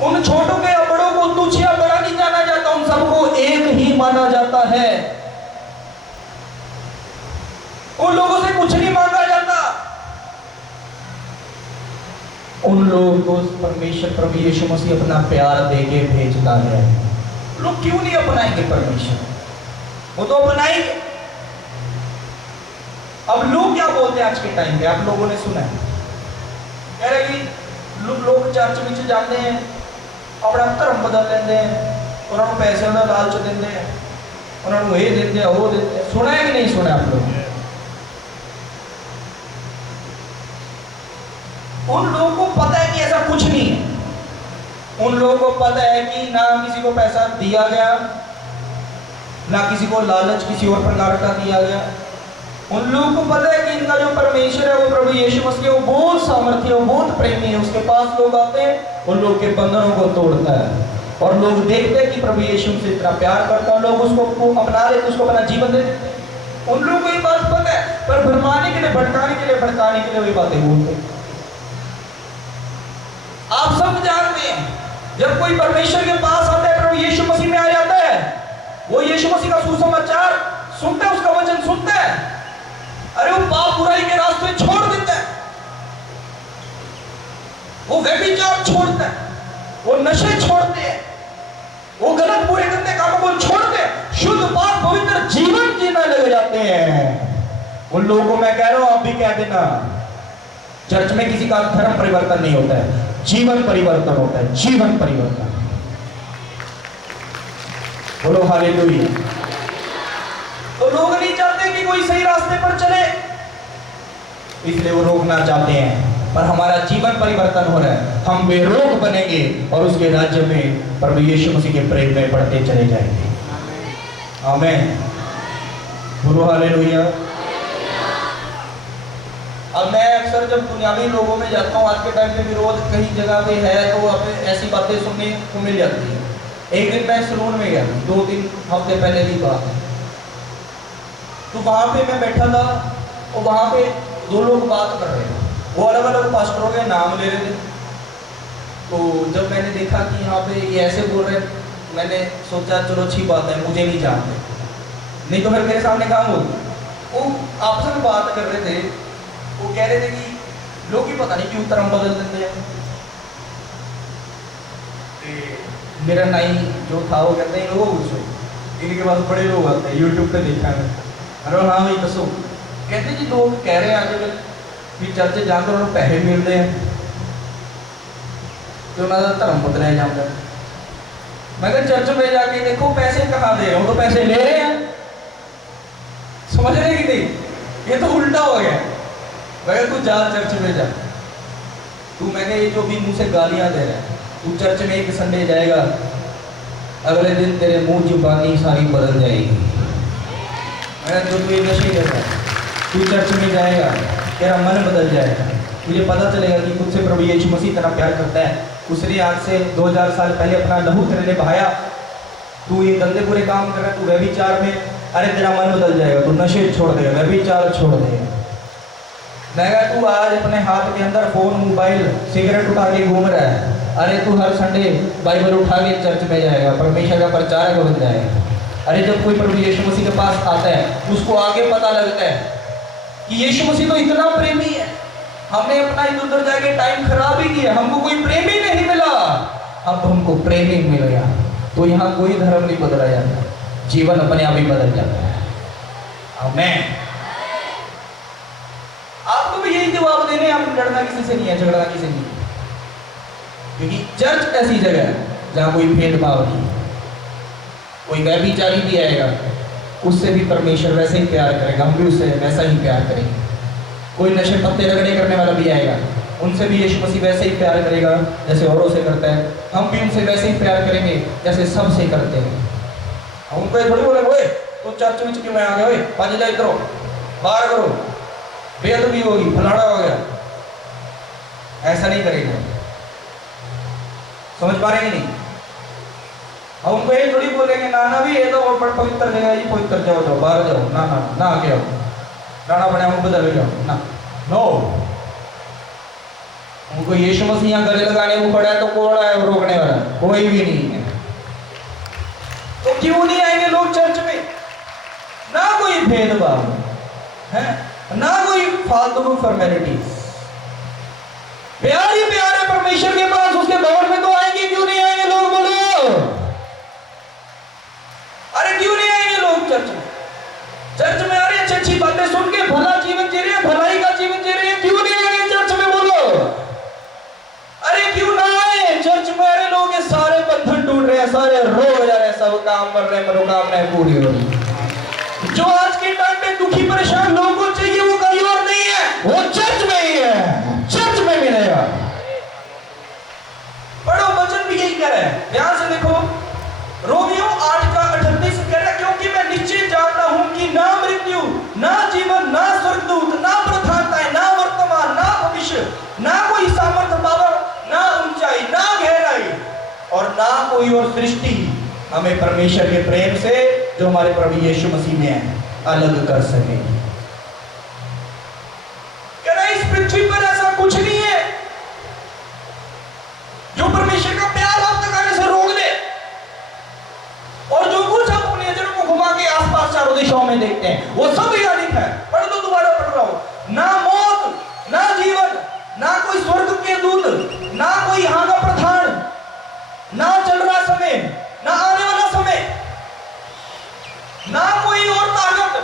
उन छोटों के बड़ों को तुच्छ या बड़ा नहीं जाना जाता, उन सबको एक ही माना जाता है। उन लोगों से कुछ नहीं मांगा जाता। उन लोगों को परमेश्वर प्रभु यीशु मसीह अपना प्यार देके भेजता है। लोग क्यों नहीं अपनाएंगे परमेश्वर? वो तो अपनाएंगे। अब लोग क्या बोलते हैं आज के टाइम पे? आप लोगों ने सुना है, कह रहे कि लोग चर्च में जाते हैं, अपना धर्म बदल लेते हैं, उन्होंने पैसे का लालच देते हैं, उन्होंने ये देते हैं, वो देते हैं। सुना है कि नहीं सुना आप लोग? उन लोगों को पता है कि ऐसा कुछ नहीं है। उन लोगों को पता है कि ना किसी को पैसा दिया गया, ना किसी को लालच किसी और प्रकार का दिया गया। उन लोगों को पता है कि इनका जो परमेश्वर है वो प्रभु यीशु मसीह, वो बहुत सामर्थ्य, वो बहुत प्रेमी है। उसके पास लोग आते हैं, उन लोग के बंधनों को तोड़ता है, और लोग देखते हैं कि प्रभु यीशु से इतना प्यार करता है, लोग उसको अपना लेते, उसको अपना जीवन देते हैं। उन लोगों को ये बात पता है, पर भरमाने के लिए, भड़काने के लिए वही बातें बोलते हैं। आप सब जानते हैं, जब कोई परमेश्वर के पास आता है, प्रभु यीशु मसीह में आ जाता है, वो यीशु मसीह का सुसमाचार सुनता है, उसका वचन सुनता है, अरे वो पाप बुराई के रास्ते छोड़ देता है, वो व्यभिचार छोड़ता है, वो नशे छोड़ते हैं, वो गलत बुरे गंदे कामों को छोड़ते हैं, शुद्ध पाक पवित्र जीवन जीना लग जाते हैं। उन लोगों को मैं कह रहा हूं, आप भी कह देना, चर्च में किसी का धर्म परिवर्तन नहीं होता है, जीवन परिवर्तन होता है, जीवन परिवर्तन। बोलो हालेलुया। तो लोग नहीं चाहते कि कोई सही रास्ते पर चले, इसलिए वो रोकना चाहते हैं, पर हमारा जीवन परिवर्तन हो रहा है, हम बेरोक बनेंगे और उसके राज्य में प्रभु यीशु मसीह के प्रेम में बढ़ते चले जाएंगे। आमीन। बोलो हालेलुया। अब मैं अक्सर जब दुनियावी लोगों में जाता हूँ, आज के टाइम पे विरोध कई जगह पे है, तो अब ऐसी बातें सुनने को मिल जाती है। एक दिन मैं सलून में गया, 2-3 हफ्ते पहले की बात है, तो वहाँ पे मैं बैठा था और वहाँ पे 2 लोग बात कर रहे थे, वो अलग अलग पास्टरों के नाम ले रहे थे। तो जब मैंने देखा कि यहाँ पे ये ऐसे बोल रहे, मैंने सोचा चलो अच्छी बात है, मुझे नहीं जानते, नहीं तो फिर मेरे सामने काम हो। वो आपस में बात कर रहे थे, वो कह रहे थे कि लोग ही पता नहीं क्यों धर्म बदल देते हैं। मेरा नाई जो था वो कहते हैं, लोगों पूछो, इनके पास बड़े लोग आते हैं, यूट्यूब पे देखा है। अरे हाँ भाई दसो, कहते जी लोग कह रहे हैं आजकल भी चर्च जाकर उन्होंने पैसे मिलते हैं तो उन्होंने धर्म बदलाया जाता है। मैं कहा चर्च में जाके देखो पैसे कहाँ दे रहे हो, तो पैसे ले रहे हैं, समझ रहे कि नहीं? ये तो उल्टा हो गया। मैं तू जा चर्च में जा, तू मैंने ये जो भी मुंह से गालियां दे रहा है, तू चर्च में एक संडे जाएगा, अगले दिन तेरे मुंह जुबानी सारी बदल जाएगी। मैं जो तू एक नशे करता है, तू चर्च में जाएगा, तेरा मन बदल जाएगा। तुझे पता चलेगा कि तुझसे प्रभु यीशु मसीह इतना प्यार करता है। उसने आज से 2000 साल पहले अपना लहू तेरे लिए बहाया। तू ये गंदे बुरे काम कर रहा है, तू व्यभिचार में, अरे तेरा मन बदल जाएगा, तू नशे छोड़ देगा, व्यभिचार छोड़ देगा। मैं कहा तू आज अपने हाथ के अंदर फोन, मोबाइल, सिगरेट उठा के घूम रहा है, अरे तू हर संडे बाइबल उठा के चर्च में जाएगा, परमेश्वर का प्रचारक बन जाएगा। अरे जब कोई प्रभु यीशु मसीह के पास आता है, उसको आगे पता लगता है कि यीशु मसीह तो इतना प्रेमी है, हमने अपना इधर उधर जाके टाइम खराब ही किया, हमको कोई प्रेमी नहीं मिला, अब हमको प्रेमी मिल गया। तो यहाँ कोई धर्म नहीं बदला जाता, जीवन अपने आप ही बदल जाता है। आमीन। आपको भी यही जवाब देने, आप लड़ना किसी से नहीं है, झगड़ना किसी से नहीं है, क्योंकि चर्च ऐसी जगह है जहां कोई भेदभाव नहीं। कोई व्यभिचारी भी आएगा, उससे भी परमेश्वर वैसे ही प्यार करेगा, हम भी उससे वैसा ही प्यार करेंगे। कोई नशे पत्ते रगड़े करने वाला भी आएगा, उनसे भी यीशु मसीह वैसे ही प्यार करेगा जैसे औरों से करता है। हम भी उनसे वैसे ही प्यार करेंगे जैसे सबसे करते हैं। हम उनको थोड़ी बोले ओए तो चर्च में क्यों आ गया, ओए पाँच जाए करो, बाहर करो, बेअदबी होगी, फलाना हो गया, ऐसा नहीं करेंगे। समझ पा रहे हैं नहीं? हम उनको ये थोड़ी बोलेंगे ना ना भी ये तो बड़ पवित्र जगह है, पवित्र जाओ जाओ बाहर जाओ, ना ना ना आके आओ, राणा बने हम बदल जाओ ना, नो। उनको यीशु मसीह यहाँ गले लगाने को खड़ा है तो कौन है रोकने वाला? कोई भी नहीं है। तो क्यों नहीं आएंगे लोग चर्च में? ना कोई भेदभाव है, ना कोई फालतू फॉर्मेलिटीज, प्यार ही प्यार है परमेश्वर के पास, उसके भवन में तो आएंगे। क्यों नहीं आएंगे लोग? बोलो, अरे क्यों नहीं आएंगे लोग चर्च में? चर्च में आ रहे हैं, अच्छी बातें सुन के भला जीवन जी रहे हैं, भलाई का जीवन जी रहे हैं, क्यों नहीं आएंगे चर्च में? बोलो, अरे क्यों ना आए चर्च में? अरे लोग ये सारे बंधन टूट रहे हैं, सारे रो जा रहे हैं, सब काम कर रहे हैं, मनोकामनाएं पूरी हो रही। जो आज के टाइम पे दुखी परेशान लोगों को चाहिए वो कहीं और नहीं है, वो चर्च में ही है, चर्च में मिलेगा। पढ़ो, वचन भी यही कह रहा है, ध्यान से देखो, रोमियो 8:38 कह रहा है, क्योंकि मैं निश्चय जानता हूं कि ना मृत्यु, ना जीवन, ना स्वर्गदूत, ना प्रधानताएं, ना वर्तमान, ना भविष्य, ना कोई सामर्थ्य पावर, ना ऊंचाई, ना गहराई और ना कोई और सृष्टि हमें परमेश्वर के प्रेम से जो हमारे प्रभु यीशु मसीह में है अलग कर सके। कह रहा है इस पृथ्वी पर ऐसा कुछ नहीं है जो परमेश्वर का प्यार आप तक आने से रोक दे, और जो कुछ हम अपनी नजरों को घुमा के आसपास चारों दिशाओं में देखते हैं वो सब यहाँ लिखा है। पढ़ दो, दोबारा पढ़ रहा हूं। ना मौत, ना जीवन, ना कोई स्वर्ग के दूत, ना कोई यहाँ का प्रधान, ना चल रहा समय, ना आने वाला समय, ना कोई और ताकत,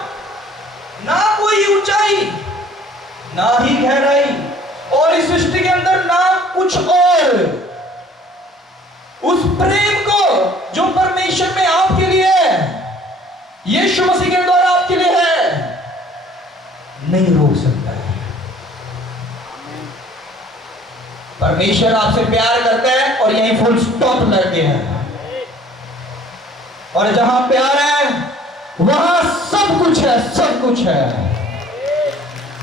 ना कोई ऊंचाई, ना ही गहराई, और इस सृष्टि के अंदर ना कुछ और उस प्रेम को जो परमेश्वर में आपके लिए है, यीशु मसीह के द्वारा आपके लिए है, नहीं रोक सकता है। परमेश्वर आपसे प्यार करता है और यहीं फुल स्टॉप लग गया है। और जहां प्यार है वहां सब कुछ है, सब कुछ है।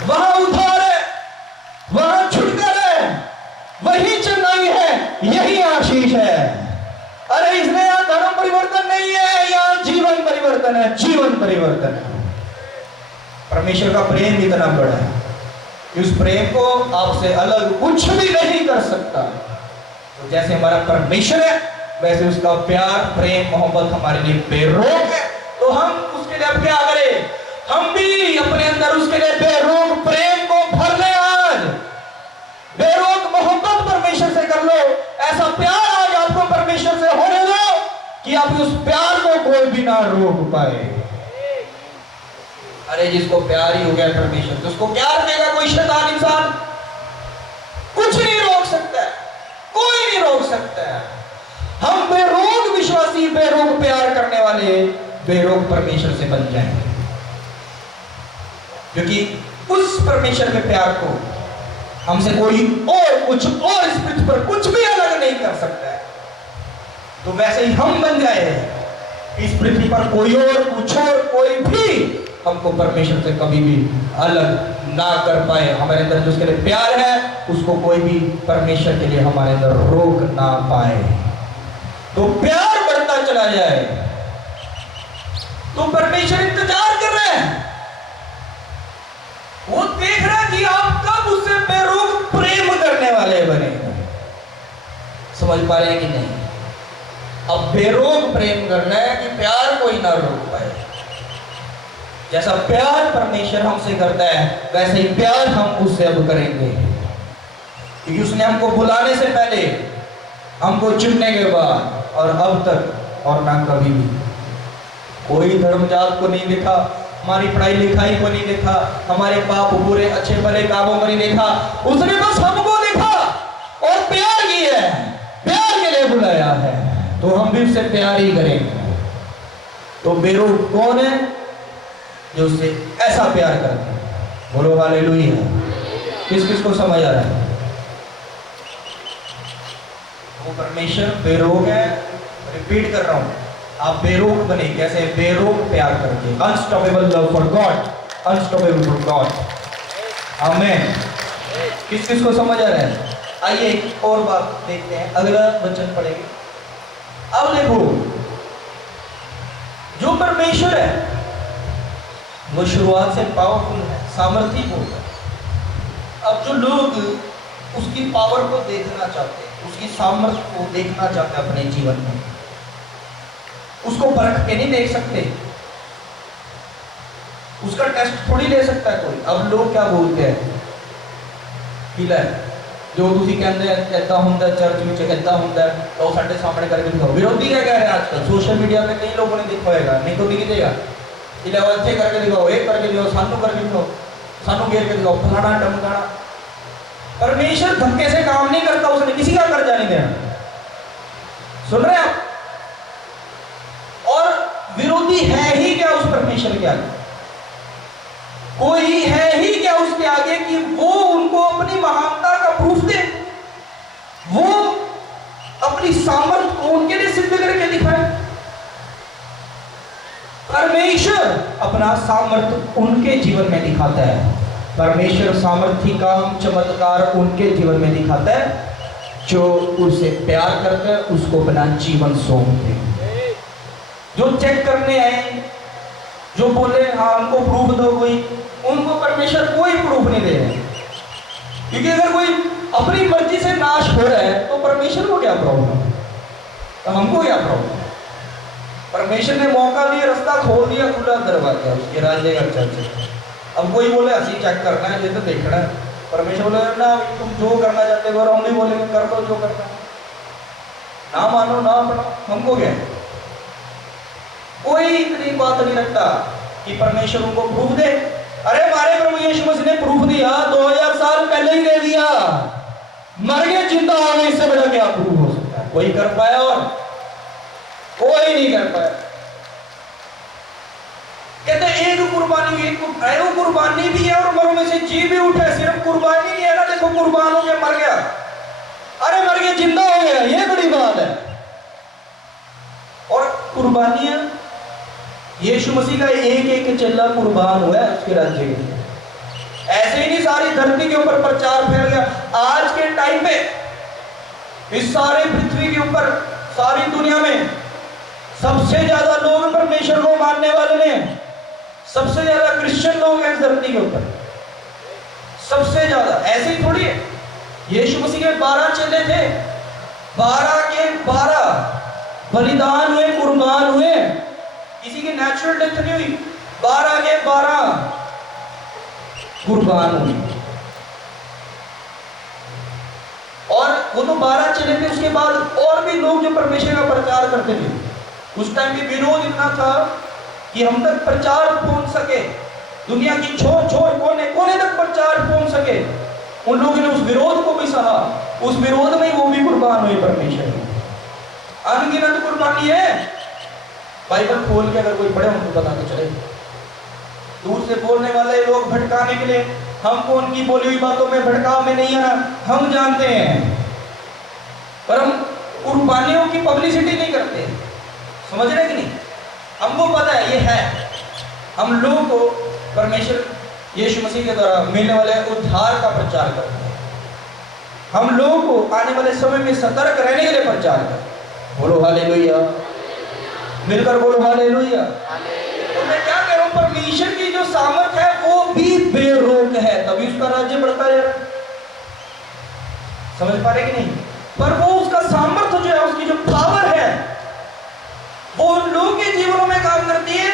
वहां उद्धार है, वहां छुटकारा है, वही चंगाई है, यही आशीष है। अरे इसमें यहां धर्म परिवर्तन नहीं है, यहां जीवन परिवर्तन है, जीवन परिवर्तन है। परमेश्वर का प्रेम इतना बड़ा है कि उस प्रेम को आपसे अलग कुछ भी नहीं कर सकता। तो जैसे हमारा परमेश्वर है वैसे उसका प्यार, प्रेम, मोहब्बत हमारे लिए बेरोक है। तो हम उसके लिए अब क्या करें? हम भी अपने अंदर उसके लिए बेरोक प्रेम को भर ले। आज बेरोक मोहब्बत परमेश्वर से कर लो, ऐसा प्यार आज आपको परमेश्वर से होने दो कि आप उस प्यार को कोई भी ना रोक पाए। अरे जिसको प्यार ही हो गया परमेश्वर, तो उसको क्या रोकेगा कोई शैतान इंसान? कुछ नहीं रोक सकता, कोई नहीं रोक सकता। हम बेरोक विश्वासी, बेरोक प्यार करने वाले, बेरोक परमेश्वर से बन जाएंगे, क्योंकि उस परमेश्वर के प्यार को हमसे कोई और कुछ और इस पृथ्वी पर कुछ भी अलग नहीं कर सकता है। तो वैसे ही हम बन गए हैं इस पृथ्वी पर कोई और कुछ और कोई भी हमको परमेश्वर से कभी भी अलग ना कर पाए। हमारे अंदर जो उसके लिए प्यार है उसको कोई भी परमेश्वर के लिए हमारे अंदर रोक ना पाए। तो प्यार बढ़ता चला जाए तो परमेश्वर इंतजार कर रहे हैं, वो देख रहा है कि आप कब उससे बेरोक प्रेम करने वाले बने। समझ पा रहे हैं कि नहीं? अब बेरोक प्रेम करना है कि प्यार कोई ना रोक पाए। जैसा प्यार परमेश्वर हमसे करता है वैसे ही प्यार हम उससे अब करेंगे, क्योंकि उसने हमको बुलाने से पहले, हमको चुनने के बाद और अब तक और ना कभी भी कोई धर्म जात को नहीं देखा, हमारी पढ़ाई लिखाई को नहीं देखा, हमारे पाप बुरे अच्छे भले कामों को नहीं देखा। उसने बस हमको देखा और प्यार किया है, प्यार के लिए बुलाया है, तो हम भी उससे प्यार ही करेंगे। तो बेरोक कौन है? जो उससे ऐसा प्यार करते हैं। बोलो हालेलुया। किस किस को समझ आ रहा है? वो परमेश्वर बेरोक है। रिपीट कर रहा हूं, आप बेरोक बने। कैसे? बेरोक प्यार करके। Unstoppable love for God, unstoppable for God. आमीन। किस किस को समझ आ रहा है? आइए एक और बात देखते हैं, अगला वचन पढ़ेंगे। अब देखो, जो परमेश्वर है वो शुरुआत से पावरफुल है, सामर्थ्यपूर्ण है। अब जो लोग उसकी पावर को देखना चाहते हैं, उसकी सामर्थ्य को देखना चाहते हैं अपने जीवन में, उसको परख के नहीं देख सकते, उसका टेस्ट थोड़ी ले सकता है कोई। अब लोग क्या बोलते हैं कि जो तुसी कहते हैं ऐसा होता है, चर्च में ऐसा होता है, तो साढ़े सामने करके दिखाओ। विरोधी क्या कह रहे हैं आजकल सोशल मीडिया में? कई लोगों ने देखा होगा, नहीं तो दिख देगा, इलेवन करके दिखाओ, एक करके दिखाओ, सानू करके दिखाओ, सानू घेर के दिखाओ, फलाना टमकाना। परमेश्वर धक्के से काम नहीं करता, उसने किसी का कर्जा नहीं देना। सुन रहे हैं आप? और विरोधी है ही क्या उस परमेश्वर के आगे? कोई है ही क्या उसके आगे कि वो उनको अपनी महानता का प्रूफ दे, वो अपनी सामर्थ को उनके लिए सिद्ध करके दिखाए। परमेश्वर अपना सामर्थ उनके जीवन में दिखाता है। परमेश्वर सामर्थ्य काम चमत्कार उनके जीवन में दिखाता है जो उससे प्यार करते हैं, उसको अपना जीवन सौंपते हैं। जो चेक करने आए, जो बोले हाँ हमको प्रूफ दो कोई, उनको परमेश्वर कोई प्रूफ नहीं दे रहे। क्योंकि अगर कोई अपनी मर्जी से नाश हो रहा है तो परमेश्वर को क्या प्रॉब्लम, तो हमको क्या प्रॉब्लम? परमेश्वर ने मौका दिया, रास्ता खोल दिया, खुला दरवाजा उसके राज्य का चर्च। अब कोई बोले हंसी चेक करना है, ये तो देखना है। परमेश्वर बोले ना तुम जो करना चाहते हो, हम भी बोलेंगे कर दो जो करना है, ना मानो ना मानो हमको क्या? कोई इतनी बात नहीं रखता कि परमेश्वर उनको प्रूफ दे। अरे हमारे प्रभु यीशु मसीह ने प्रूफ दिया 2000 साल पहले ही दे दिया, मर गए जिंदा हो गए, इससे बड़ा क्या प्रूफ हो सकता है? कोई कर पाया? और कोई नहीं कर पाया। कहते एक कुर्बानी, एक कुर्बानी भी है और मरों में से जी भी उठा है। सिर्फ कुर्बानी नहीं है ना, देखो कुर्बान हो गया मर गया, अरे मर गया जिंदा हो गया, ये बड़ी बात है। और कुर्बानियां, यीशु मसीह का एक एक चेला कुर्बान हुआ है उसके राज्य के लिए। ऐसे ही नहीं सारी धरती के ऊपर प्रचार फैल गया। आज के टाइम पे इस सारे पृथ्वी के ऊपर, सारी दुनिया में सबसे ज्यादा लोग परमेश्वर को मानने वाले ने, सबसे ज्यादा क्रिश्चियन लोग हैं इस धरती के ऊपर, सबसे ज्यादा। ऐसे ही थोड़ी है। यीशु मसीह के 12 चेले थे, 12 के 12 बलिदान हुए, कुर्बान हुए, किसी की नेचुरल डेथ नहीं हुई, 12 के 12 कुर्बान हुए। और वो तो 12 चले थे, उसके बाद और भी लोग जो परमेश्वर का प्रचार करते थे। उस टाइम भी विरोध इतना था कि हम तक प्रचार पहुंच सके, दुनिया की छोर छोर कोने कोने तक प्रचार पहुंच सके। उन लोगों ने उस विरोध को भी सहा, उस विरोध में वो भी कुर्बान हुए परमेश्वर की। अनगिनत कुर्बानी है। बाइबल खोल के अगर कोई पढ़े उनको पता तो चले। दूर से बोलने वाले लोग भटकाने के लिए हमको उनकी बोली हुई बातों में भड़काव में नहीं आना, हम जानते हैं, पर हम कुर्बानियों की पब्लिसिटी नहीं करते। समझ रहे कि नहीं? हमको पता है ये है। हम लोगों को परमेश्वर यीशु मसीह के द्वारा मिलने वाले उद्धार का प्रचार करते हैं। हम लोगों को आने वाले समय में सतर्क रहने के लिए प्रचार करते हैं। बोलो हालेलुया, मिलकर बोलो हालेलुया। तो मैं क्या कह रहा हूँ, परमेश्वर की जो सामर्थ है वो भी बेरोक है, तभी उसका राज्य बढ़ता जा रहा है। समझ पा रहे कि नहीं? पर वो उसका सामर्थ्य जो है, उसकी जो पावर है, वो उन लोगों के जीवनों में काम करती है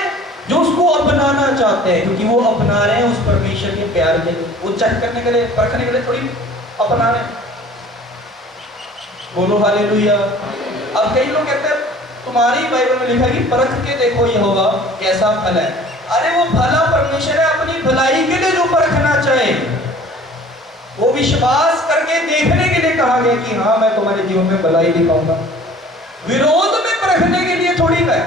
जो उसको अपनाना चाहते हैं, क्योंकि वो अपना रहे हैं उस परमेश्वर के प्यार के लिए। वो चेक करने के लिए, परखने के लिए थोड़ी अपना रहे हैं। बोलो हालेलुया। अब कई लोग कहते हैं तुम्हारी बाइबल में लिखा है कि परख के देखो यहोवा कैसा फल है। अरे वो भला परमेश्वर है, अपनी भलाई के लिए जो परखना चाहे, वो विश्वास करके देखने के लिए कहा गया कि हाँ मैं तुम्हारे जीवन में भलाई दिखाऊंगा। विरोध में परखने के लिए थोड़ी है।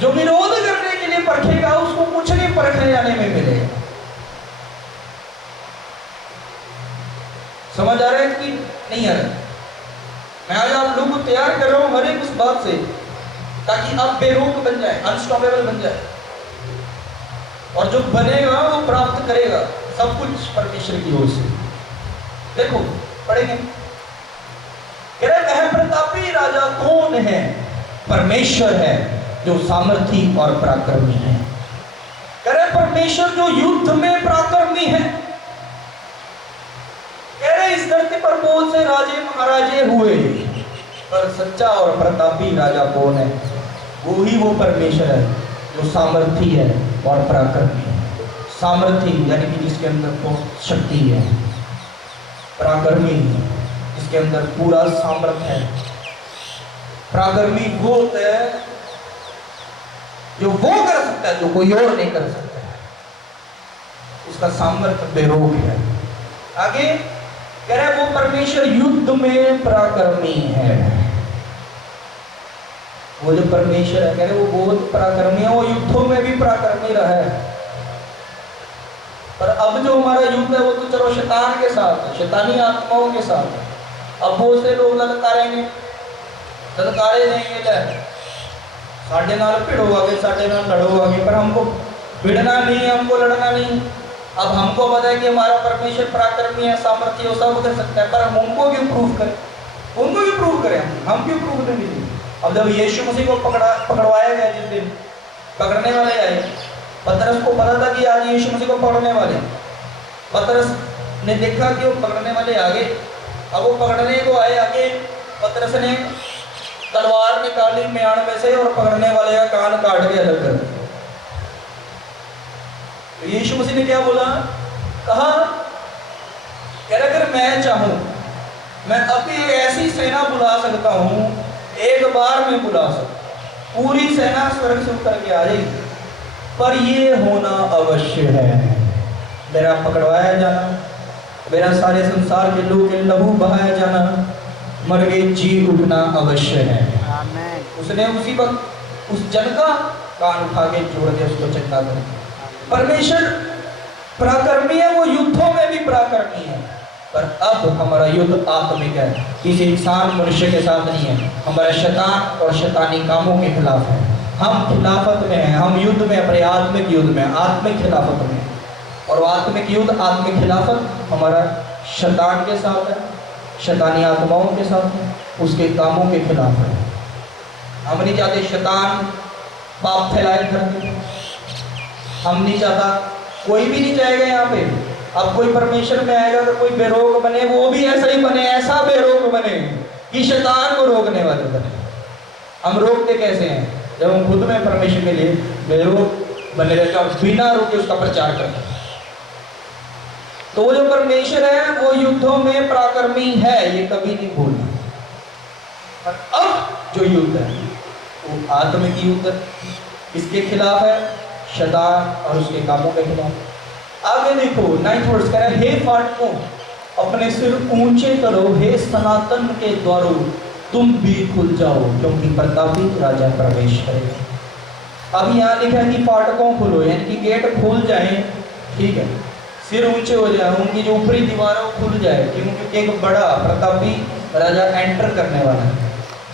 जो विरोध करने के लिए परखेगा उसको कुछ नहीं परखने जाने में मिलेगा। समझ आ रहा है कि नहीं आ रहा? मैं आज आप लोगों को तैयार कर रहा हूं हर एक उस बात से, ताकि आप बेरोक बन जाए, अनस्टॉपेबल बन जाए, और जो बनेगा वो प्राप्त करेगा सब कुछ परमेश्वर की ओर से। देखो पढ़ेंगे, कह रहे वह प्रतापी राजा कौन है? परमेश्वर है जो सामर्थी और पराक्रमी है। कह रहे परमेश्वर जो युद्ध में पराक्रमी है। कह रहे इस धरती पर बहुत से राजे महाराजे हुए, पर सच्चा और प्रतापी राजा कौन है? वो ही वो परमेश्वर है जो सामर्थी है और पराक्रमी है। सामर्थी यानी कि जिसके अंदर बहुत शक्ति है, पराक्रमी जिसके अंदर पूरा सामर्थ्य है। पराक्रमी वो होता है जो वो कर सकता है जो कोई और नहीं कर सकता है, उसका सामर्थ्य बेरोक है। आगे कह रहे वो परमेश्वर युद्ध में पराक्रमी है। वो जो परमेश्वर है, कह रहे वो बहुत पराक्रमी है, वो युद्धों में भी पराक्रमी रहा है। पर अब जो हमारा युद्ध है वो तो चलो शैतान के साथ है, शैतानी आत्माओं के साथ है। अब बहुत से लोग ललकारेंगे, ललकारे देंगे, साढ़े नाल भिड़ो आगे, साढ़े नाल लड़ो आगे, पर हमको भिड़ना नहीं है, हमको लड़ना नहीं। अब हमको पता है कि हमारा परमेश्वर पराक्रमी है, सामर्थ्य, वो सब कर सकता है, पर हम उनको क्यों प्रूव करें? उनको क्यों प्रूव करें? हम क्यों प्रूव करेंगे? अब जब यीशु मसीह को पकड़वाया गया, जिस दिन पकड़ने वाले आए, पतरस को पता था कि आज यीशु मसीह को पकड़ने वाले। पतरस ने देखा कि वो पकड़ने वाले आगे। अब वो पकड़ने को आए आगे, पतरस ने तलवार निकाली म्यान में से और पकड़ने वाले का कान काट के अलग कर दिया। तो यीशु मसीह ने क्या बोला? कहा अगर मैं चाहूं, मैं अभी ऐसी सेना बुला सकता हूं, एक बार में बुला सकता, पूरी सेना स्वर्ग से उतर के आ जाएगी, पर ये होना अवश्य है, मेरा पकड़वाया जाना, मेरा सारे संसार के लोग के लहू बहाया जाना, मर गए जी उठना अवश्य है। उसने उसी वक्त उस जन का कान उठा के जोड़ दिया, उसको चंगा कर दिया। परमेश्वर पराक्रमी है, वो युद्धों में भी पराक्रमी है। पर अब हमारा युद्ध आत्मिक है, किसी इंसान मनुष्य के साथ नहीं है। हमारा शैतान और शैतानी कामों के खिलाफ है। हम खिलाफत में हैं, हम युद्ध में, अपने आत्मिक युद्ध में, आत्मिक खिलाफत में। और आत्मिक युद्ध, आत्मिक खिलाफत हमारा शैतान के साथ है, शैतानी आत्माओं के साथ है, उसके कामों के खिलाफ है। हम नहीं चाहते शैतान पाप फैलाए धरती में, हम नहीं चाहता, कोई भी नहीं चाहेगा यहाँ पे। अब कोई परमेश्वर में आएगा तो कोई बेरोक बने, वो भी ऐसा ही बने, ऐसा बेरोक बने कि शैतान को रोकने वाले बने। हम रोकते कैसे हैं? जब हम खुद में परमेश्वर के लिए बेरोक बने रहते और बिना रोके उसका प्रचार करते। तो वो जो परमेश्वर है वो युद्धों में पराक्रमी है, ये कभी नहीं भूलना। और अब जो युद्ध है वो आत्मिक युद्ध इसके खिलाफ है, शैतान और उसके कामों के खिलाफ। आगे देखो 9th वर्ष कह रहा है, हे फाटकों अपने सिर ऊंचे करो, हे सनातन के द्वारों तुम भी खुल जाओ, क्योंकि प्रतापी राजा प्रवेश करेगा। अब यहाँ लिखा है कि फाटकों खुलो, यानी कि गेट खुल जाएं, ठीक है। सिर ऊंचे हो जाए, उनकी जो ऊपरी दीवार है वो खुल जाए, क्योंकि एक बड़ा प्रतापी राजा एंटर करने वाला है।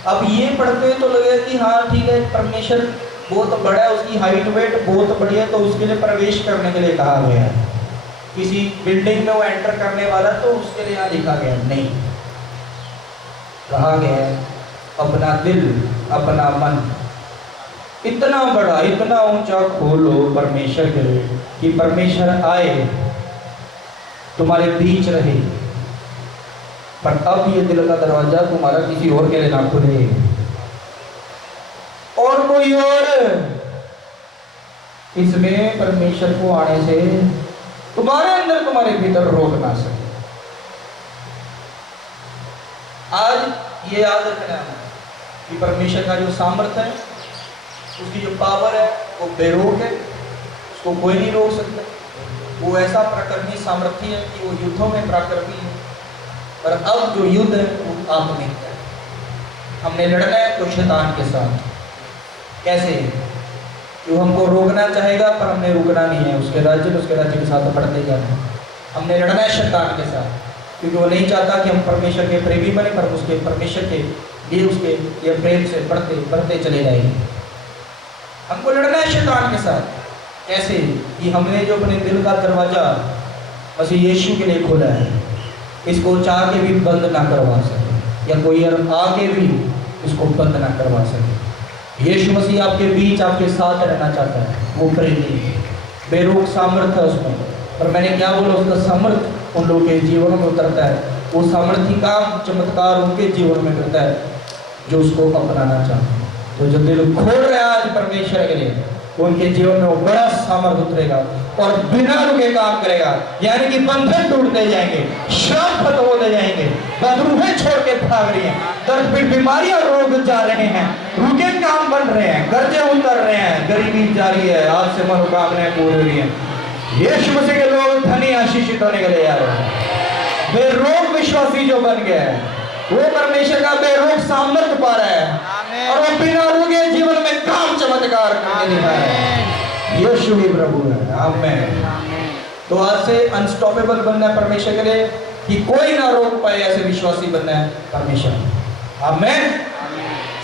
अब ये पढ़ते तो लगे कि हाँ ठीक है, परमेश्वर बहुत बड़ा है, उसकी हाइट वेट बहुत बड़ी है, तो उसके लिए प्रवेश करने के लिए कहा गया है। किसी बिल्डिंग में वो एंटर करने वाला तो उसके लिए यहाँ लिखा गया नहीं, कहा गया है अपना दिल अपना मन इतना बड़ा इतना ऊंचा खोलो परमेश्वर के लिए कि परमेश्वर आए तुम्हारे बीच रहे। पर अब ये दिल का दरवाजा तुम्हारा किसी और के लिए ना खुले, और कोई और इसमें परमेश्वर को आने से तुम्हारे अंदर तुम्हारे भीतर रोक ना सके। आज ये याद रखना है कि परमेश्वर का जो सामर्थ्य है, उसकी जो पावर है वो बेरोक है, उसको कोई नहीं रोक सकता। वो ऐसा प्राकृतिक सामर्थ्य है कि वो युद्धों में प्राकृतिक है, पर अब जो युद्ध है वो आत्मिक है। हमने लड़ना है तो शैतान के साथ। कैसे? जो हमको रोकना चाहेगा पर हमने रुकना नहीं है, उसके राज्य के साथ बढ़ते जाना है। हमने लड़ना है शैतान के साथ, क्योंकि वो नहीं चाहता कि हम परमेश्वर के प्रेमी बने, पर उसके परमेश्वर के लिए उसके ये प्रेम से बढ़ते बढ़ते चले जाएंगे। हमको लड़ना है शैतान के साथ। कैसे? कि हमने जो अपने दिल का दरवाजा मसीह यीशु के लिए खोला है, इसको चाह के भी बंद ना करवा सके, या कोई और आके भी इसको बंद ना करवा सके। यीशु मसीह आपके बीच आपके साथ रहना चाहता है। वो प्रेमी बेरोक सामर्थ्य है उसमें, पर मैंने क्या बोला, उसका सामर्थ्य उन लोगों के जीवनों में उतरता है। वो सामर्थ्य का चमत्कार उनके जीवन में करता है जो उसको अपनाना चाहते हैं। तो जो दिल खोल रहा है आज परमेश्वर के लिए, उनके जीवन में वो बड़ा सामर्थ्य उतरेगा और बिना रुके काम करेगा। यानी कि बंधन टूटते जाएंगे, श्राप खत्म होते जाएंगे, बदरूहें छोड़ के भाग रही हैं, दर्द पीड़ बीमारियां रोग जा रहे हैं, रुके काम बन रहे हैं, कर्जे उतर रहे हैं, गरीबी जा रही है, आज से मनोकामनाएं पूरी हो रही हैं। यीशु मसीह के लोग धनी आशीषित होने के लिए आ रहे हैं। बेरोग विश्वासी जो बन गया है वो परमेश्वर का बेरोग सामर्थ्य पा रहा है, और वो बिना रुके जीवन में काम चमत्कार करके दिखा है। यीशु ही प्रभु है। आमीन। तो आज से अनस्टॉपेबल बनना है परमेश्वर के लिए, कि कोई ना रोक पाए, ऐसे विश्वासी बनना है परमेश्वर। आमीन।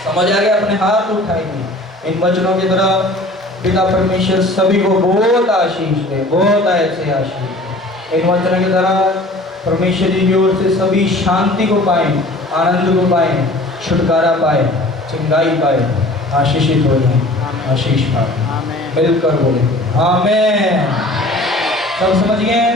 समझ आ गया? अपने हाथ उठाएंगे इन वचनों की तरह। पिता परमेश्वर सभी को बहुत आशीष दे, बहुत ऐसे आशीष। इन वचनों की तरह परमेश्वर जी की ओर से सभी शांति को पाए, आनंद को पाए, छुटकारा पाए, चंगाई पाए, आशीषित हो जाए, आशीष पाए। मिलकर बोले आमीन। सब समझ गए?